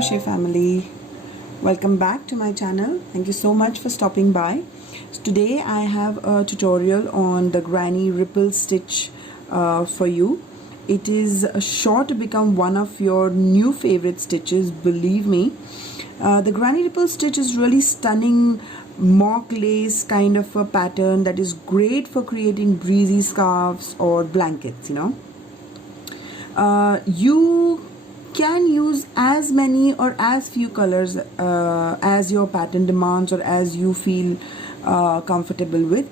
crochet family, welcome back to my channel. Thank you so much for stopping by. So today I have a tutorial on the granny ripple stitch for you. It is sure to become one of your new favorite stitches, believe me. The granny ripple stitch is really stunning mock lace kind of a pattern that is great for creating breezy scarves or blankets, you can use as many or as few colors as your pattern demands or as you feel comfortable with.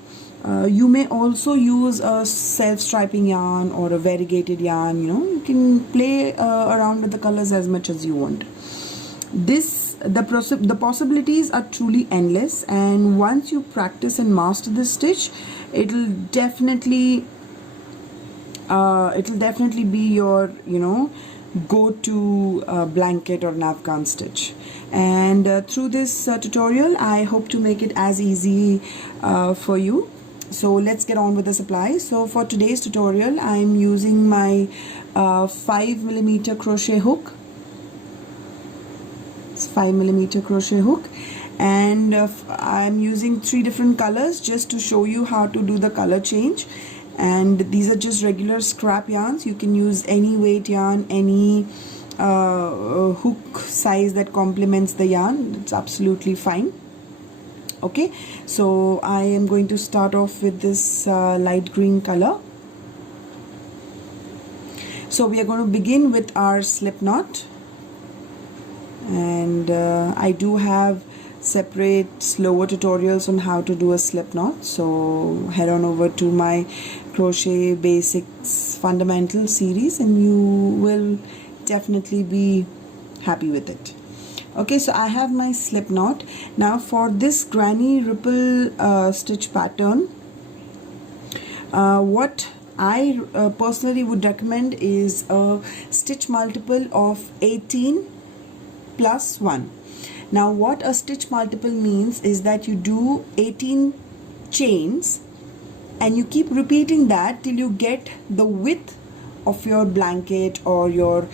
You may also use a self-striping yarn or a variegated yarn. You can play around with the colors as much as you want. The possibilities are truly endless, and once you practice and master this stitch, it'll definitely be your go-to blanket or napkin stitch. And through this tutorial I hope to make it as easy for you. So let's get on with the supplies. So for today's tutorial I'm using my 5mm crochet hook. It's 5mm crochet hook, and I'm using 3 different colors just to show you how to do the color change. And these are just regular scrap yarns. You can use any weight yarn, any hook size that complements the yarn. It's absolutely fine. Okay, so I am going to start off with this light green color. So we are going to begin with our slip knot, and I do have separate slower tutorials on how to do a slip knot, so head on over to my crochet basics fundamental series and you will definitely be happy with it. Okay, so I have my slip knot. Now for this granny ripple stitch pattern, what I personally would recommend is a stitch multiple of 18 plus 1. Now what a stitch multiple means is that you do 18 chains and you keep repeating that till you get the width of your blanket or your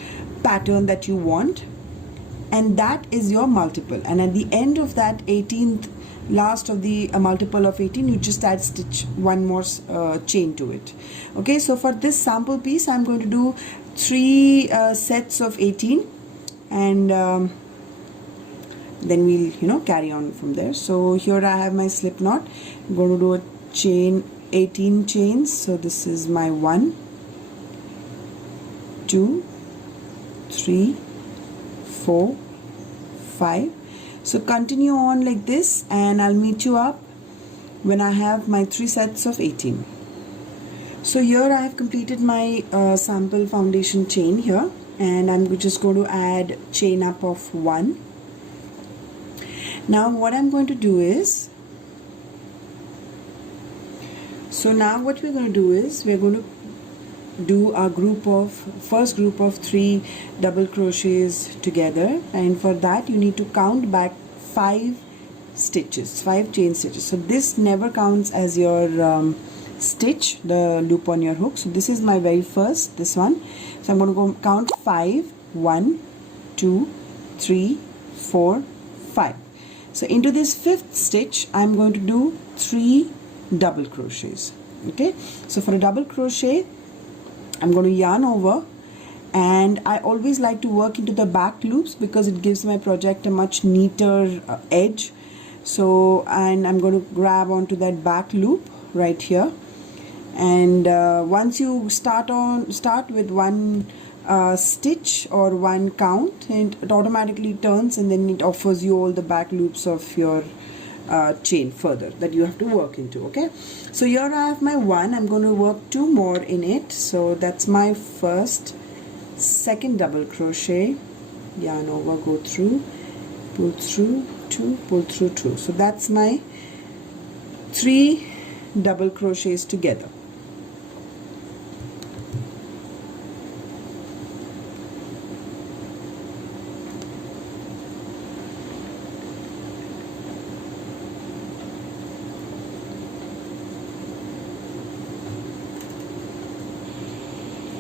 pattern that you want, and that is your multiple. And at the end of that 18th, last of the multiple of 18, you just add stitch one more chain to it. Okay, so for this sample piece I'm going to do 3 sets of 18, and then we'll carry on from there. So here I have my slip knot. I'm going to do a chain, 18 chains. So this is my 1, 2, 3, 4, 5. So continue on like this and I'll meet you up when I have my 3 sets of 18. So here I have completed my sample foundation chain here, and I'm just going to add chain up of 1. Now what I'm going to do is, what we're going to do is we're going to do our first group of 3 double crochets together, and for that you need to count back 5 stitches, 5 chain stitches. So this never counts as your stitch, the loop on your hook. So this is my very first, this one. So I'm going to go count 5, 1, 2, 3, 4, 5. So into this 5th stitch I'm going to do 3 double crochets. Okay, so for a double crochet I'm going to yarn over, and I always like to work into the back loops because it gives my project a much neater edge. So, and I'm going to grab onto that back loop right here, and once you start with one stitch or one count, and it automatically turns and then it offers you all the back loops of your chain further that you have to work into. Okay, so here I have my 1. I'm going to work 2 more in it. So that's my first, second double crochet, yarn over, go through, pull through 2, pull through 2. So that's my 3 double crochets together.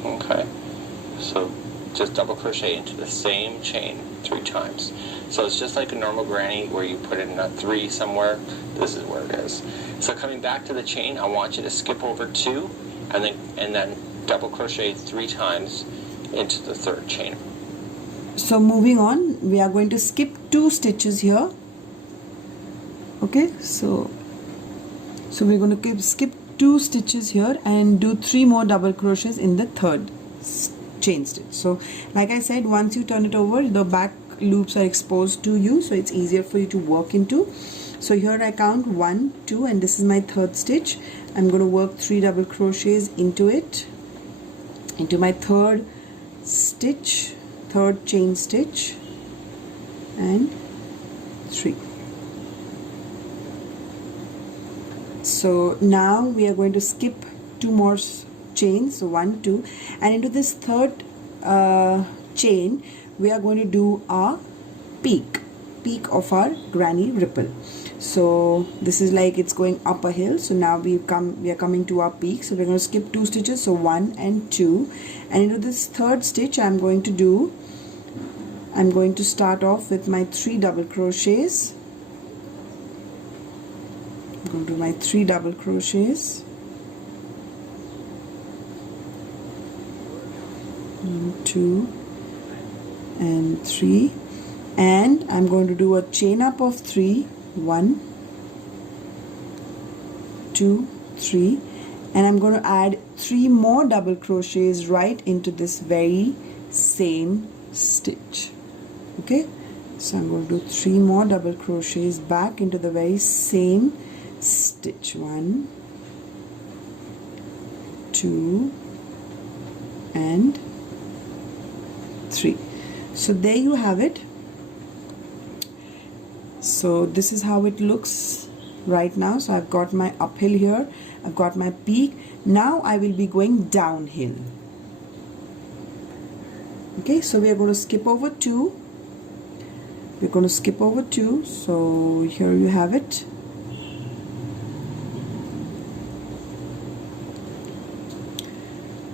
Okay, so just double crochet into the same chain 3 times. So it's just like a normal granny where you put in a 3 somewhere. This is where it is. So coming back to the chain, I want you to skip over 2 and then double crochet 3 times into the 3rd chain. So moving on, we are going to skip 2 stitches here. Okay, so we're going to skip 2 stitches here and do 3 more double crochets in the 3rd chain stitch. So like I said, once you turn it over, the back loops are exposed to you, so it's easier for you to work into. So here I count 1, 2, and this is my 3rd stitch. I'm going to work 3 double crochets into it, into my 3rd stitch, 3rd chain stitch, and 3. So now we are going to skip 2 more chains, so 1, 2, and into this 3rd chain we are going to do our peak of our granny ripple. So this is like it's going up a hill, so now we are coming to our peak. So we're going to skip 2 stitches, so 1 and 2, and into this 3rd stitch I'm going to start off with my 3 double crochets. I'm going to do my 3 double crochets. 1, 2 and 3, and I'm going to do a chain up of 3, 1, 2, 3, and I'm going to add 3 more double crochets right into this very same stitch. Okay, so I'm going to do 3 more double crochets back into the very same stitch. 1, 2, and 3. So there you have it. So this is how it looks right now. So I've got my uphill here, I've got my peak. Now I will be going downhill. Okay, so we are going to skip over 2. We're going to skip over 2. So here you have it.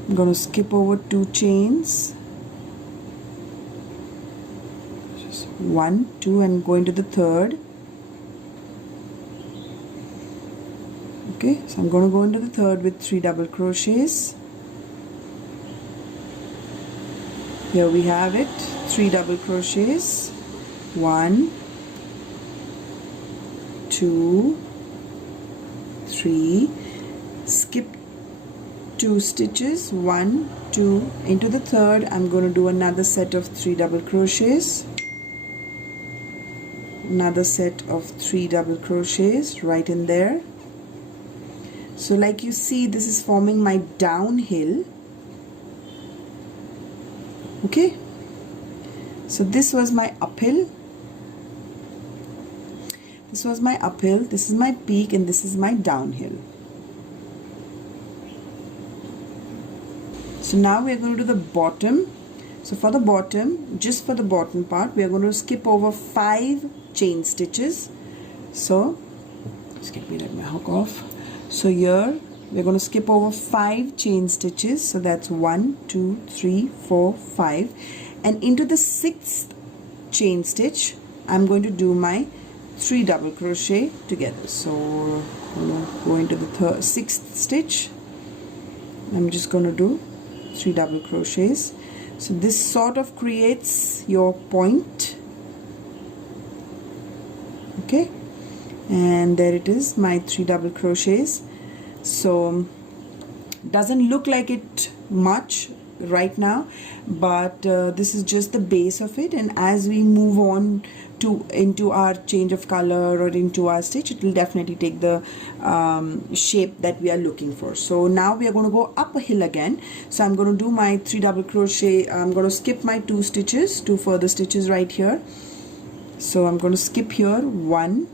I'm going to skip over 2 chains. 1, 2, and go into the 3rd. Okay, so I'm going to go into the 3rd with 3 double crochets. Here we have it, 3 double crochets. 1, 2, 3. Skip 2 stitches. 1, 2. Into the 3rd, I'm going to do another set of 3 double crochets. Another set of 3 double crochets right in there. So like you see, this is forming my downhill. Okay, so this was my uphill, this was my uphill, this is my peak, and this is my downhill. So now we are going to do the bottom. So for the bottom, just for the bottom part, we are going to skip over 5 chain stitches. So just let me let my hook off. So here we're going to skip over 5 chain stitches. So that's 1, 2, 3, 4, 5, and into the 6th chain stitch I'm going to do my 3 double crochet together. So I'm going to go into the 6th stitch. I'm just going to do 3 double crochets. So this sort of creates your point. Okay, and there it is, my 3 double crochets. So doesn't look like it much right now, but this is just the base of it, and as we move on into our change of color or into our stitch, it will definitely take the shape that we are looking for. So now we are going to go up a hill again. So I'm going to do my 3 double crochet. I'm going to skip my 2 stitches, 2 further stitches right here. So I'm going to skip here 1.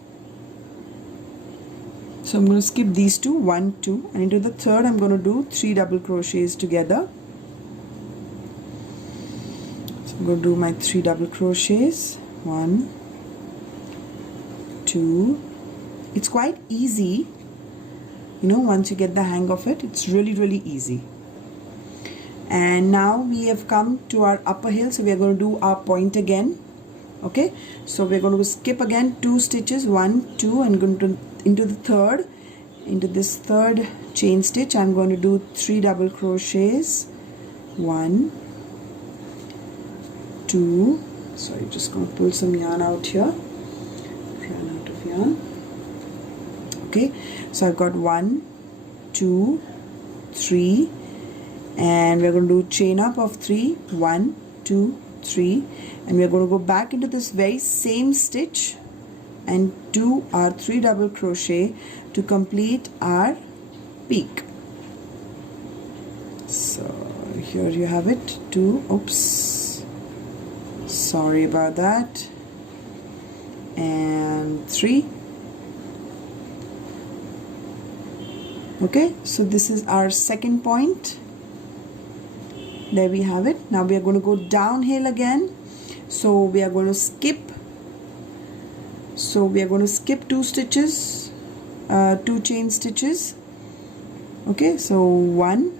So I'm going to skip these 2, 1, 2, and into the 3rd I'm going to do 3 double crochets together. So I'm going to do my 3 double crochets. 1, 2. It's quite easy, you know, once you get the hang of it. It's really easy. And now we have come to our upper hill, so we are going to do our point again. Okay, so we're going to skip again 2 stitches, 1, 2, and going to into the third, into this third chain stitch I'm going to do 3 double crochets, 1, 2, sorry, just going to pull some yarn out here, ran out of yarn. Okay, so I've got 1, 2, 3, and we're going to do chain up of 3, 1, 2, 3, and we're going to go back into this very same stitch and do our 3 double crochet to complete our peak. So here you have it, 2, oops, sorry about that, and 3. Okay, so this is our second point. There we have it. Now we are going to go downhill again. So we are going to skip. So we are going to skip 2 stitches, 2 chain stitches. Okay, so 1,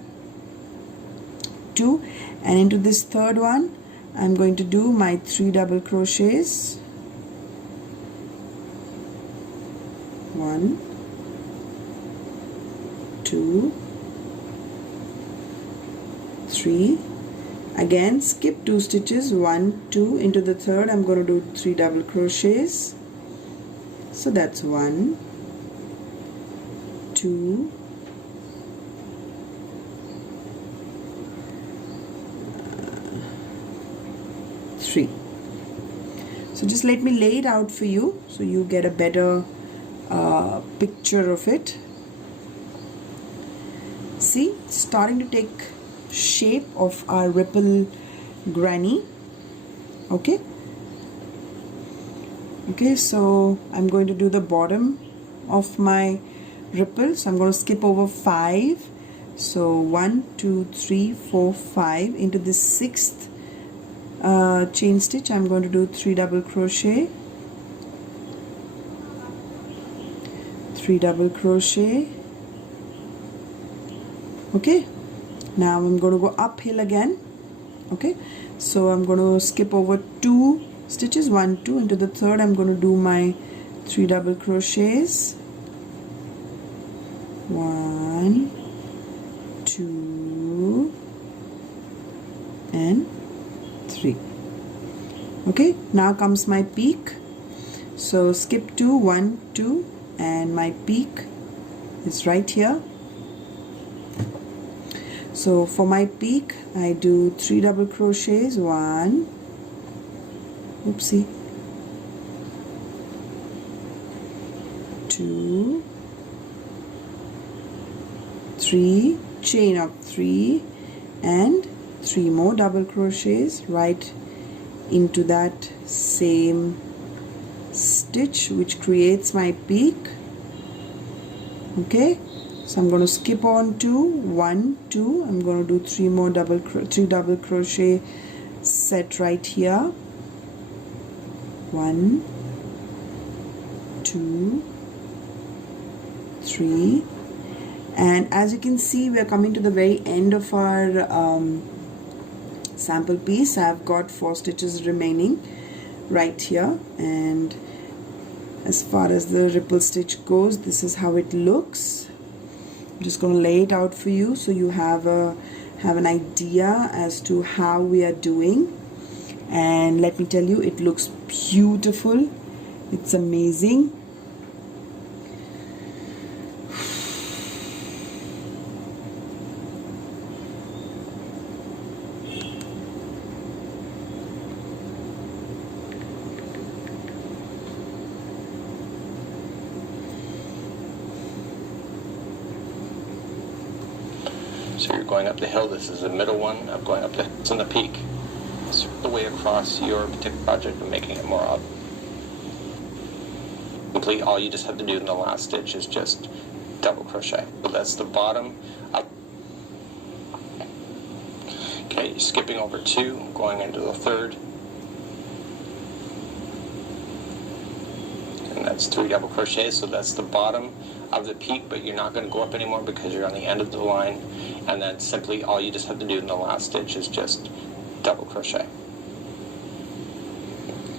2, and into this third one, I'm going to do my 3 double crochets. 1, 2, 3, again skip 2 stitches, 1, 2, into the third I'm going to do 3 double crochets, so that's 1, 2, 3. So just let me lay it out for you so you get a better picture of it. See, it's starting to take shape of our ripple granny. Okay, so I'm going to do the bottom of my ripple, so I'm going to skip over 5. So 1, 2, 3, 4, 5, into this 6th chain stitch I'm going to do 3 double crochet, 3 double crochet. Okay, now I'm going to go uphill again. Okay, so I'm going to skip over 2 stitches, 1, 2, into the third I'm going to do my 3 double crochets, 1, 2, and 3. Okay, now comes my peak. So skip 2, 1, 2, and my peak is right here. So for my peak I do 3 double crochets, 1, oopsie, 2, 3, chain up 3, and 3 more double crochets right into that same stitch which creates my peak. Okay, so I'm going to skip on to 1, 2. I'm going to do 3 more three double crochet set right here. 1, 2, 3, and as you can see we are coming to the very end of our sample piece. I've got 4 stitches remaining right here, and as far as the ripple stitch goes, this is how it looks. I'm just going to lay it out for you so you have an idea as to how we are doing. And let me tell you, it looks beautiful. It's amazing. So you're going up the hill. This is the middle one. I'm going up the it's on the peak. It's the way across your particular project and making it more up. Complete. All you just have to do in the last stitch is just double crochet. So that's the bottom up. Okay, you're skipping over 2, going into the third, and that's 3 double crochets. So that's the bottom of the peak, but you're not going to go up anymore because you're on the end of the line. And then simply all you just have to do in the last stitch is just double crochet.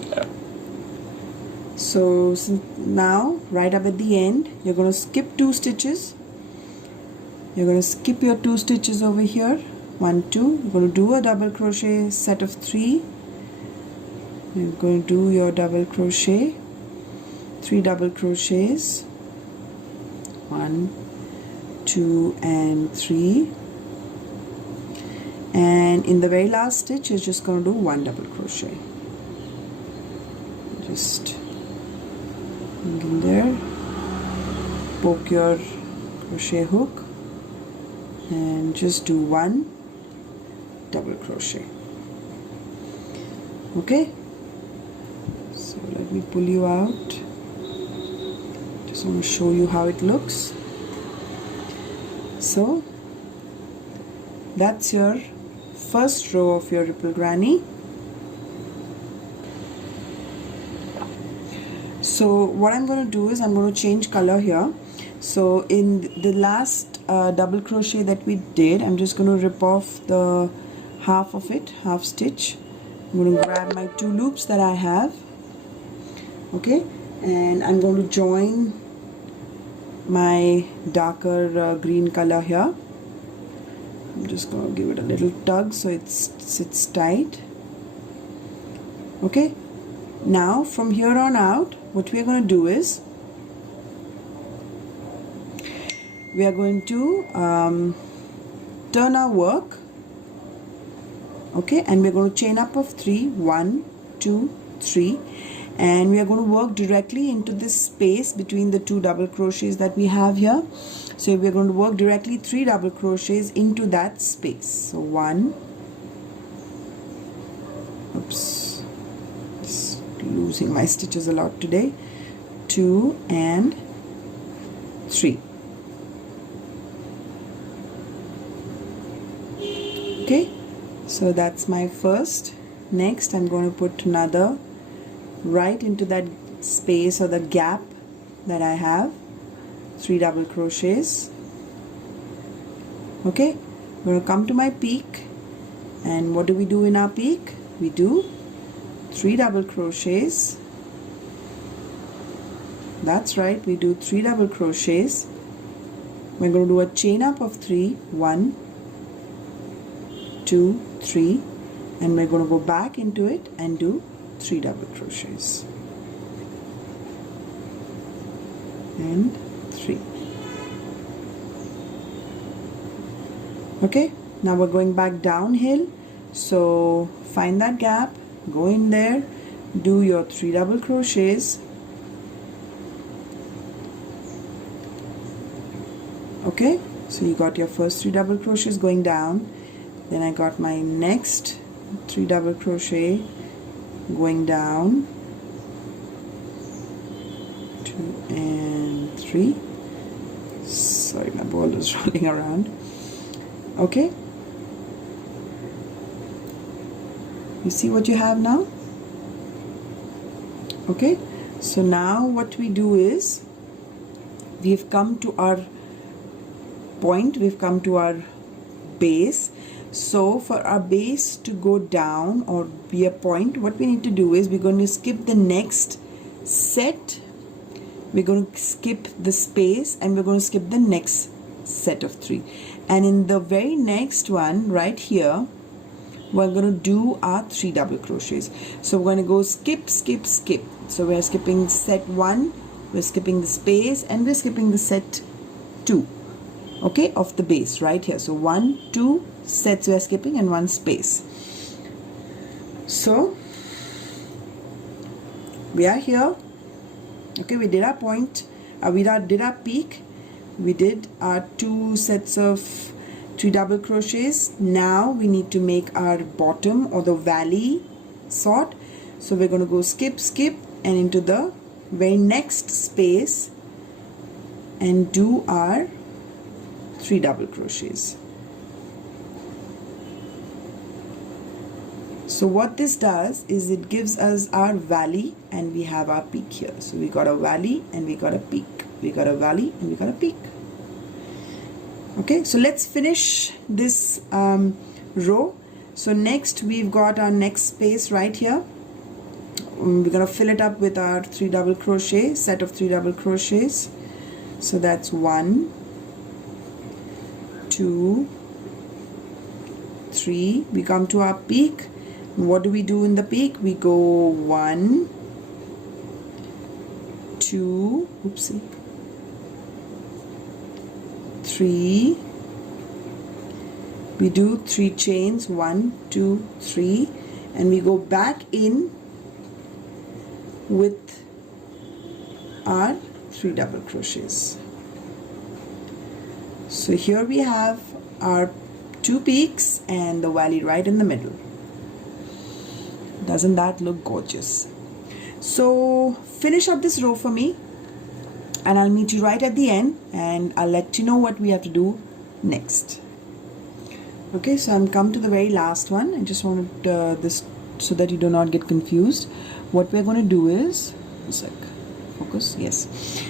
Yeah. So now right up at the end, you're going to skip 2 stitches. You're going to skip your 2 stitches over here, 1, 2. You're going to do a double crochet set of 3. You're going to do your double crochet, 3 double crochets, 1, 2 and 3, and in the very last stitch you're just going to do 1 double crochet. Just bring in there, poke your crochet hook and just do 1 double crochet. Okay, so let me pull you out. Just want to show you how it looks. So that's your first row of your ripple granny. So what I'm going to do is I'm going to change color here. So in the last double crochet that we did, I'm just going to rip off the half of it, half stitch. I'm going to grab my 2 loops that I have, okay, and I'm going to join my darker green color here. I'm just going to give it a little tug so it sits tight. Okay, now from here on out, what we are going to do is we are going to turn our work, okay, and we're going to chain up of 3, 1, 2, 3, and we are going to work directly into this space between the 2 double crochets that we have here. So we're going to work directly 3 double crochets into that space. So 1, oops, just losing my stitches a lot today, 2 and 3. Okay, so that's my first. Next I'm going to put another right into that space or the gap that I have, 3 double crochets. Okay, I'm going to come to my peak, and what do we do in our peak? We do 3 double crochets. That's right, we do 3 double crochets. We're going to do a chain up of 3, 1, 2, 3, and we're going to go back into it and do 3 double crochets and 3. Okay, now we're going back downhill, so find that gap, go in there, do your 3 double crochets. Okay, so you got your first 3 double crochets going down, then I got my next 3 double crochet going down, 2 and 3. Sorry, my ball is rolling around. Okay, you see what you have now? Okay, so now what we do is we've come to our point, we've come to our base. So for our base to go down or be a point, what we need to do is we're going to skip the next set, we're going to skip the space, and we're going to skip the next set of 3, and in the very next one right here we're going to do our 3 double crochets. So we're going to go skip, skip, skip. So we're skipping set 1, we're skipping the space, and we're skipping the set 2, okay, of the base right here. So 1, 2 sets we are skipping and 1 space. So we are here, okay, we did our point, we did our peak, we did our 2 sets of 3 double crochets. Now we need to make our bottom or the valley sort. So we're going to go skip, skip, and into the very next space and do our 3 double crochets. So what this does is it gives us our valley and we have our peak here. So we got a valley and we got a peak. we got a valley, and we got a peak. Okay, so let's finish this row. So next we've got our next space right here. We're gonna fill it up with our 3 double crochet, set of 3 double crochets. So that's 1, 2, 3. We come to our peak. What do we do in the peak? We go 1, 2, oopsie, 3. We do 3 chains, 1, 2, 3, and we go back in with our 3 double crochets. So here we have our 2 peaks and the valley right in the middle. Doesn't that look gorgeous? So finish up this row for me, and I'll meet you right at the end, and I'll let you know what we have to do next. Okay, so I'm come to the very last one. I just wanted this so that you do not get confused. What we're going to do is, a sec, focus, yes.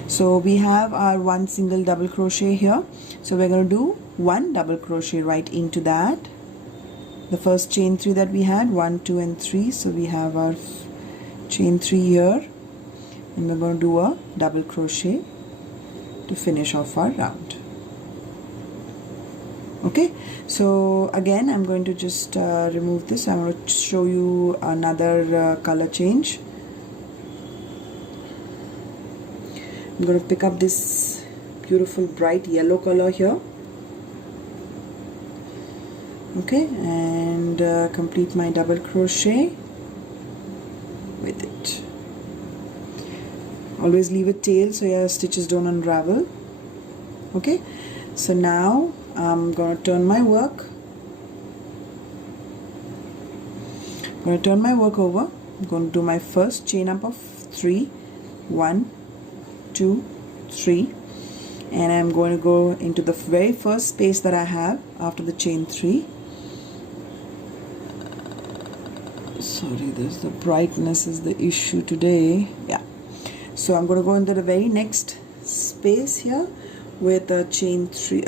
So we have our 1 single double crochet here. So we're going to do 1 double crochet right into that. The first chain 3 that we had, 1, 2 and 3. So we have our chain 3 here, and we're going to do a double crochet to finish off our round. Okay, so again I'm going to just remove this. I'm going to show you another color change. I'm going to pick up this beautiful bright yellow color here. Okay, and complete my double crochet with it. Always leave a tail so your stitches don't unravel. Okay, so now I'm going to turn my work. I'm going to turn my work over. I'm going to do my first chain up of 3, 1, 2, 3, and I'm going to go into the very first space that I have after the chain 3. Sorry, there's the brightness is the issue today. Yeah, so I'm going to go into the very next space here with a chain 3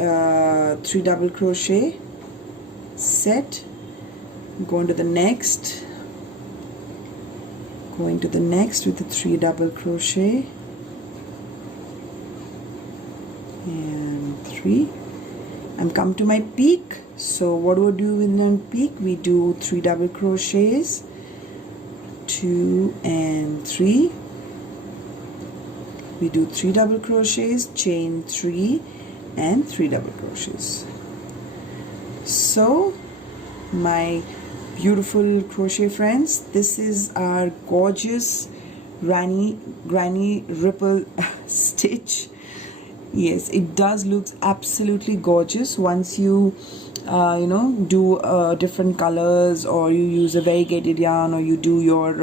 double crochet, set, going to the next, going to the next with the 3 double crochet and 3. I'm come to my peak. So what do we do in the peak? We do 3 double crochets, 2 and 3. We do 3 double crochets, chain 3 and 3 double crochets. So my beautiful crochet friends, this is our gorgeous granny ripple stitch. Yes, it does look absolutely gorgeous once you do different colors, or you use a variegated yarn, or you do your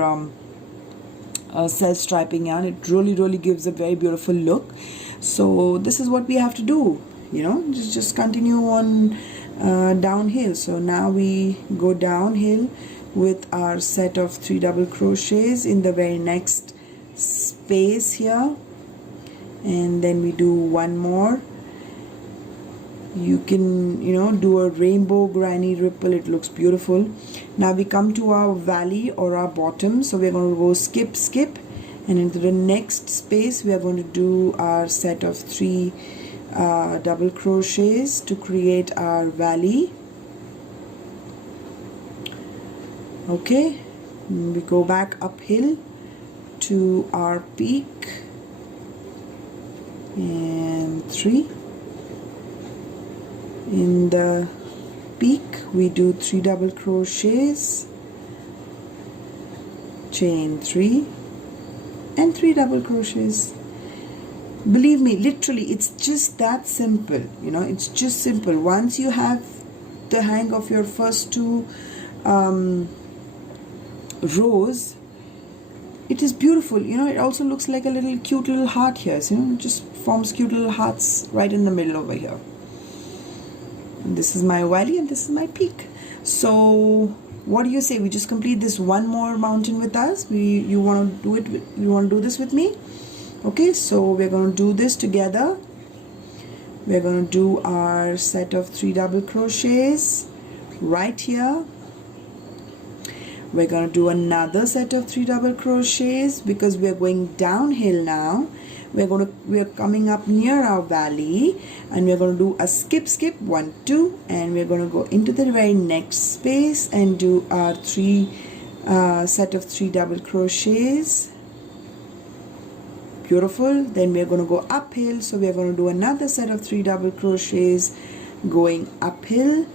self-striping yarn. It really gives a very beautiful look. So this is what we have to do, just continue on downhill. So now we go downhill with our set of 3 double crochets in the very next space here, and then we do 1 more. You can do a rainbow granny ripple. It looks beautiful. Now we come to our valley or our bottom, so we're going to go skip, and into the next space we are going to do our set of 3 double crochets to create our valley. Okay, we go back uphill to our peak and 3. In the peak we do 3 double crochets, chain 3 and 3 double crochets. Believe me, literally it's just that simple. It's just simple. Once you have the hang of your first 2 rows, it is beautiful. It also looks like a little cute little heart here. So it just forms cute little hearts right in the middle over here. And this is my valley and this is my peak. So what do you say? We just complete this 1 more mountain with us. You want to do this with me? Okay, so we're going to do this together. We're going to do our set of 3 double crochets right here. We're going to do another set of 3 double crochets because we're going downhill now. We're coming up near our valley, and we're going to do a skip 1 2, and we're going to go into the very next space and do our set of 3 double crochets. Beautiful. Then we're going to go uphill, so we're going to do another set of 3 double crochets going uphill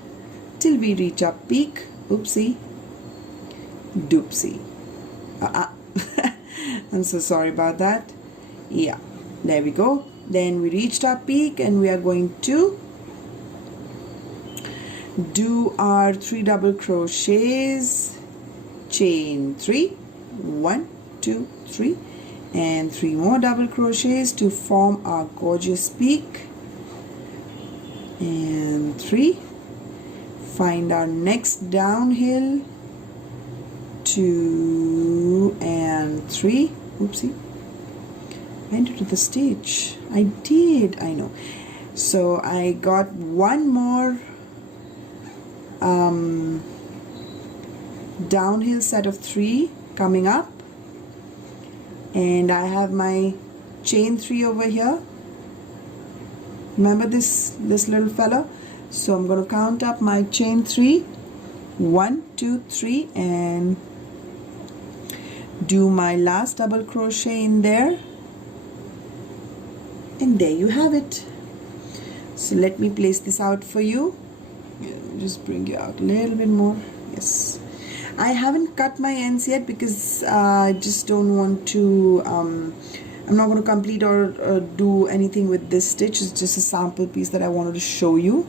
till we reach our peak. Oopsie doopsie. I'm so sorry about that. Yeah, there we go. Then we reached our peak, and we are going to do our 3 double crochets, chain 3, 1 2 3, and 3 more double crochets to form our gorgeous peak, and 3. Find our next downhill, 2 and 3. Oopsie, I entered to the stage. I did, I know. So I got one more downhill set of 3 coming up, and I have my chain 3 over here. Remember this little fella? So I'm going to count up my chain 3, 1 2 3, and do my last double crochet in there, and there you have it. So let me place this out for you. Just bring you out a little bit more. Yes, I haven't cut my ends yet because I just don't want to I'm not going to complete or do anything with this stitch. It's just a sample piece that I wanted to show you.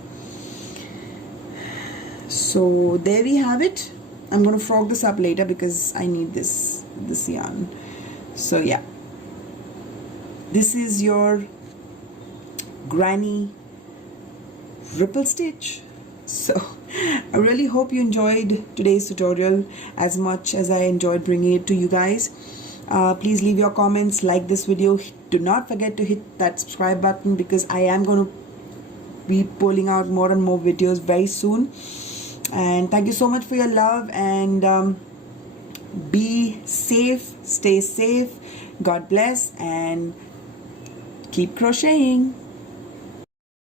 So there we have it. I'm going to frog this up later because I need this yarn. So yeah, this is your granny ripple stitch. So I really hope you enjoyed today's tutorial as much as I enjoyed bringing it to you guys. Please leave your comments, like this video. Do not forget to hit that subscribe button because I am going to be pulling out more and more videos very soon. And thank you so much for your love, and be safe, stay safe, God bless, and keep crocheting.